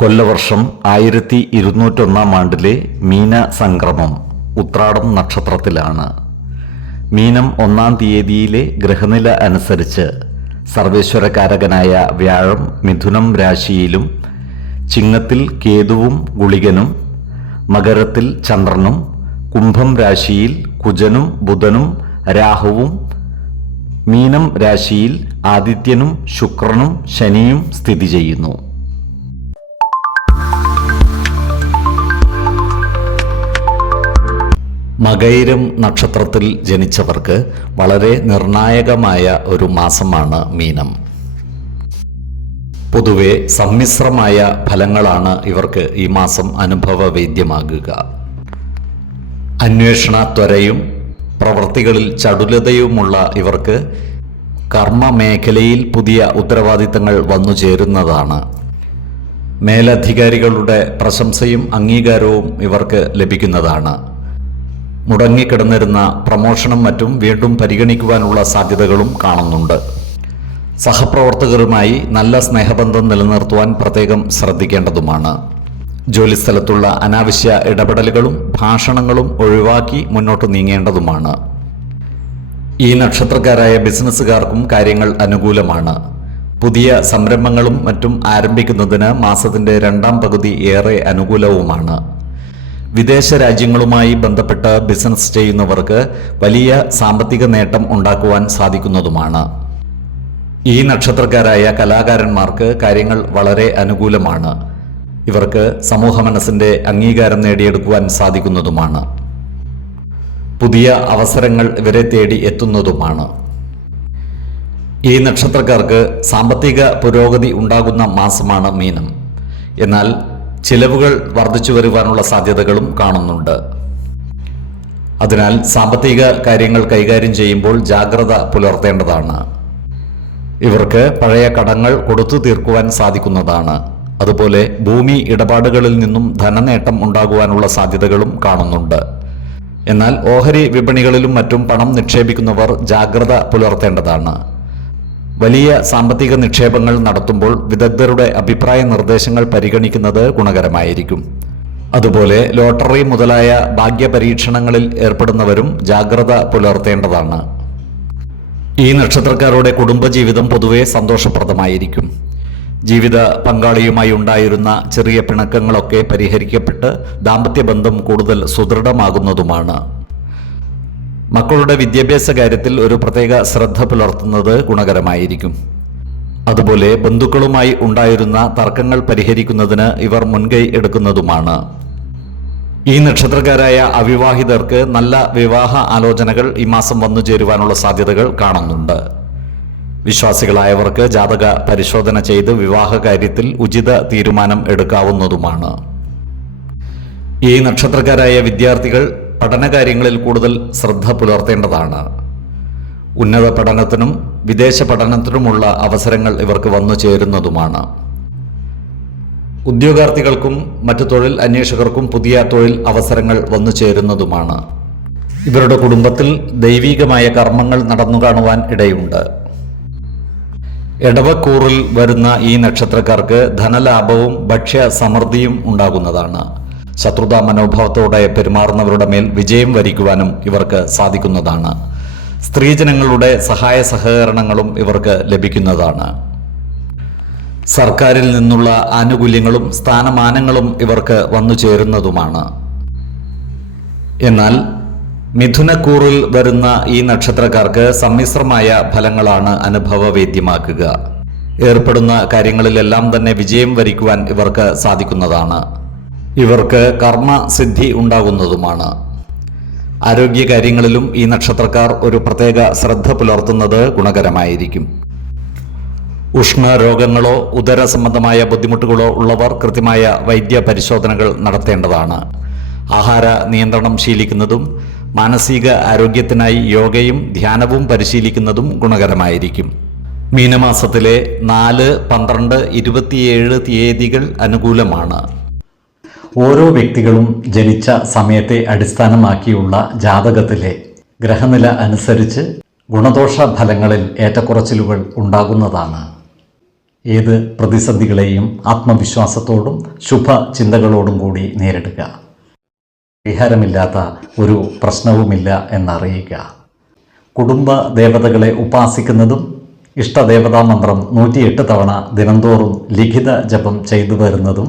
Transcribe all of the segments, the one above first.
കൊല്ലവർഷം ആയിരത്തി ഇരുന്നൂറ്റൊന്നാം ആണ്ടിലെ മീന സംക്രമം ഉത്രാടം നക്ഷത്രത്തിലാണ്. മീനം ഒന്നാം തീയതിയിലെ ഗ്രഹനില അനുസരിച്ച് സർവേശ്വരകാരകനായ വ്യാഴം മിഥുനം രാശിയിലും ചിങ്ങത്തിൽ കേതുവും ഗുളികനും മകരത്തിൽ ചന്ദ്രനും കുംഭം രാശിയിൽ കുജനും ബുധനും രാഹുവും മീനം രാശിയിൽ ആദിത്യനും ശുക്രനും ശനിയും സ്ഥിതി ചെയ്യുന്നു. മകൈരം നക്ഷത്രത്തിൽ ജനിച്ചവർക്ക് വളരെ നിർണായകമായ ഒരു മാസമാണ് മീനം. പൊതുവെ സമ്മിശ്രമായ ഫലങ്ങളാണ് ഇവർക്ക് ഈ മാസം അനുഭവവേദ്യമാകുക. അന്വേഷണ ത്വരയും പ്രവൃത്തികളിൽ ചടുലതയുമുള്ള ഇവർക്ക് കർമ്മ മേഖലയിൽ പുതിയ ഉത്തരവാദിത്തങ്ങൾ വന്നു ചേരുന്നതാണ്. മേലധികാരികളുടെ പ്രശംസയും അംഗീകാരവും ഇവർക്ക് ലഭിക്കുന്നതാണ്. മുടങ്ങിക്കിടന്നിരുന്ന പ്രമോഷനും മറ്റും വീണ്ടും പരിഗണിക്കുവാനുള്ള സാധ്യതകളും കാണുന്നുണ്ട്. സഹപ്രവർത്തകരുമായി നല്ല സ്നേഹബന്ധം നിലനിർത്തുവാൻ പ്രത്യേകം ശ്രദ്ധിക്കേണ്ടതുമാണ്. ജോലിസ്ഥലത്തുള്ള അനാവശ്യ ഇടപെടലുകളും ഭാഷണങ്ങളും ഒഴിവാക്കി മുന്നോട്ട് നീങ്ങേണ്ടതുമാണ്. ഈ നക്ഷത്രക്കാരായ ബിസിനസ്സുകാർക്കും കാര്യങ്ങൾ അനുകൂലമാണ്. പുതിയ സംരംഭങ്ങളും മറ്റും ആരംഭിക്കുന്നതിന് മാസത്തിന്റെ രണ്ടാം പകുതി ഏറെ അനുകൂലവുമാണ്. വിദേശ രാജ്യങ്ങളുമായി ബന്ധപ്പെട്ട് ബിസിനസ് ചെയ്യുന്നവർക്ക് വലിയ സാമ്പത്തിക നേട്ടം ഉണ്ടാക്കുവാൻ സാധിക്കുന്നതുമാണ്. ഈ നക്ഷത്രക്കാരായ കലാകാരന്മാർക്ക് കാര്യങ്ങൾ വളരെ അനുകൂലമാണ്. ഇവർക്ക് സമൂഹ മനസ്സിന്റെ അംഗീകാരം നേടിയെടുക്കുവാൻ സാധിക്കുന്നതുമാണ്. പുതിയ അവസരങ്ങൾ ഇവരെ തേടി എത്തുന്നതുമാണ്. ഈ നക്ഷത്രക്കാർക്ക് സാമ്പത്തിക പുരോഗതി ഉണ്ടാകുന്ന മാസമാണ് മീനം. എന്നാൽ ചിലവുകൾ വർദ്ധിച്ചു വരുവാനുള്ള സാധ്യതകളും കാണുന്നുണ്ട്. അതിനാൽ സാമ്പത്തിക കാര്യങ്ങൾ കൈകാര്യം ചെയ്യുമ്പോൾ ജാഗ്രത പുലർത്തേണ്ടതാണ്. ഇവർക്ക് പഴയ കടങ്ങൾ കൊടുത്തു തീർക്കുവാൻ സാധിക്കുന്നതാണ്. അതുപോലെ ഭൂമി ഇടപാടുകളിൽ നിന്നും ധനനേട്ടം ഉണ്ടാകുവാനുള്ള സാധ്യതകളും കാണുന്നുണ്ട്. എന്നാൽ ഓഹരി വിപണികളിലും മറ്റും പണം നിക്ഷേപിക്കുന്നവർ ജാഗ്രത പുലർത്തേണ്ടതാണ്. വലിയ സാമ്പത്തിക നിക്ഷേപങ്ങൾ നടത്തുമ്പോൾ വിദഗ്ധരുടെ അഭിപ്രായ നിർദ്ദേശങ്ങൾ പരിഗണിക്കുന്നത് ഗുണകരമായിരിക്കും. അതുപോലെ ലോട്ടറി മുതലായ ഭാഗ്യപരീക്ഷണങ്ങളിൽ ഏർപ്പെടുന്നവരും ജാഗ്രത പുലർത്തേണ്ടതാണ്. ഈ നക്ഷത്രക്കാരുടെ കുടുംബജീവിതം പൊതുവെ സന്തോഷപ്രദമായിരിക്കും. ജീവിത പങ്കാളിയുമായി ഉണ്ടായിരുന്ന ചെറിയ പിണക്കങ്ങളൊക്കെ പരിഹരിക്കപ്പെട്ട് ദാമ്പത്യ ബന്ധം കൂടുതൽ സുദൃഢമാകുന്നതുമാണ്. മക്കളുടെ വിദ്യാഭ്യാസ കാര്യത്തിൽ ഒരു പ്രത്യേക ശ്രദ്ധ പുലർത്തുന്നത് ഗുണകരമായിരിക്കും. അതുപോലെ ബന്ധുക്കളുമായി ഉണ്ടായിരുന്ന തർക്കങ്ങൾ പരിഹരിക്കുന്നതിന് ഇവർ മുൻകൈ എടുക്കുന്നതുമാണ്. ഈ നക്ഷത്രക്കാരായ അവിവാഹിതർക്ക് നല്ല വിവാഹ ആലോചനകൾ ഈ മാസം വന്നു ചേരുവാനുള്ള സാധ്യതകൾ കാണുന്നുണ്ട്. വിശ്വാസികളായവർക്ക് ജാതക പരിശോധന ചെയ്ത് വിവാഹ കാര്യത്തിൽ ഉചിത തീരുമാനം എടുക്കാവുന്നതുമാണ്. ഈ നക്ഷത്രക്കാരായ വിദ്യാർത്ഥികൾ പഠനകാര്യങ്ങളിൽ കൂടുതൽ ശ്രദ്ധ പുലർത്തേണ്ടതാണ്. ഉന്നത പഠനത്തിനും വിദേശ പഠനത്തിനുമുള്ള അവസരങ്ങൾ ഇവർക്ക് വന്നു ചേരുന്നതുമാണ്. ഉദ്യോഗാർത്ഥികൾക്കും മറ്റു തൊഴിൽ അന്വേഷകർക്കും പുതിയ തൊഴിൽ അവസരങ്ങൾ വന്നു ചേരുന്നതുമാണ്. ഇവരുടെ കുടുംബത്തിൽ ദൈവീകമായ കർമ്മങ്ങൾ നടന്നു കാണുവാൻ ഇടയുണ്ട്. എടവക്കൂറിൽ വരുന്ന ഈ നക്ഷത്രക്കാർക്ക് ധനലാഭവും ഭക്ഷ്യ സമൃദ്ധിയും ഉണ്ടാകുന്നതാണ്. ശത്രുതാ മനോഭാവത്തോടെ പെരുമാറുന്നവരുടെ മേൽ വിജയം വരിക്കുവാനും ഇവർക്ക് സാധിക്കുന്നതാണ്. സ്ത്രീജനങ്ങളുടെ സഹായ സഹകരണങ്ങളും ഇവർക്ക് ലഭിക്കുന്നതാണ്. സർക്കാരിൽ നിന്നുള്ള ആനുകൂല്യങ്ങളും സ്ഥാനമാനങ്ങളും ഇവർക്ക് വന്നു ചേരുന്നതുമാണ്. എന്നാൽ മിഥുനക്കൂറിൽ വരുന്ന ഈ നക്ഷത്രക്കാർക്ക് സമ്മിശ്രമായ ഫലങ്ങളാണ് അനുഭവവേദ്യമാക്കുക. ഏർപ്പെടുന്ന കാര്യങ്ങളിലെല്ലാം തന്നെ വിജയം വരിക്കുവാൻ ഇവർക്ക് സാധിക്കുന്നതാണ്. ഇവർക്ക് കർമ്മസിദ്ധി ഉണ്ടാകുന്നതുമാണ്. ആരോഗ്യകാര്യങ്ങളിലും ഈ നക്ഷത്രക്കാർ ഒരു പ്രത്യേക ശ്രദ്ധ പുലർത്തുന്നത് ഗുണകരമായിരിക്കും. ഉഷ്ണരോഗങ്ങളോ ഉദര സംബന്ധമായ ബുദ്ധിമുട്ടുകളോ ഉള്ളവർ കൃത്യമായ വൈദ്യ പരിശോധനകൾ നടത്തേണ്ടതാണ്. ആഹാര നിയന്ത്രണം ശീലിക്കുന്നതും മാനസിക ആരോഗ്യത്തിനായി യോഗയും ധ്യാനവും പരിശീലിക്കുന്നതും ഗുണകരമായിരിക്കും. മീനമാസത്തിലെ നാല് പന്ത്രണ്ട് ഇരുപത്തിയേഴ് തീയതികൾ അനുകൂലമാണ്. ഓരോ വ്യക്തികളും ജനിച്ച സമയത്തെ അടിസ്ഥാനമാക്കിയുള്ള ജാതകത്തിലെ ഗ്രഹനില അനുസരിച്ച് ഗുണദോഷ ഫലങ്ങളിൽ ഏറ്റക്കുറച്ചിലുകൾ ഉണ്ടാകുന്നതാണ്. ഏത് പ്രതിസന്ധികളെയും ആത്മവിശ്വാസത്തോടും ശുഭ ചിന്തകളോടും കൂടി നേരിടുക. പരിഹാരമില്ലാത്ത ഒരു പ്രശ്നവുമില്ല എന്നറിയുക. കുടുംബ ദേവതകളെ ഉപാസിക്കുന്നതും ഇഷ്ടദേവതാ മന്ത്രം നൂറ്റിയെട്ട് തവണ ദിനംതോറും ലിഖിത ജപം ചെയ്തു വരുന്നതും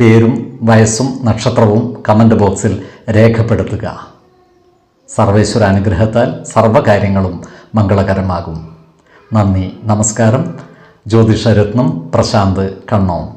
പേരും വയസ്സും നക്ഷത്രവും കമന്റ് ബോക്സിൽ രേഖപ്പെടുത്തുക. സർവേശ്വര അനുഗ്രഹത്താൽ സർവകാര്യങ്ങളും മംഗളകരമാകും. നന്ദി നമസ്കാരം. ജ്യോതിഷരത്നം പ്രശാന്ത് കണ്ണോം.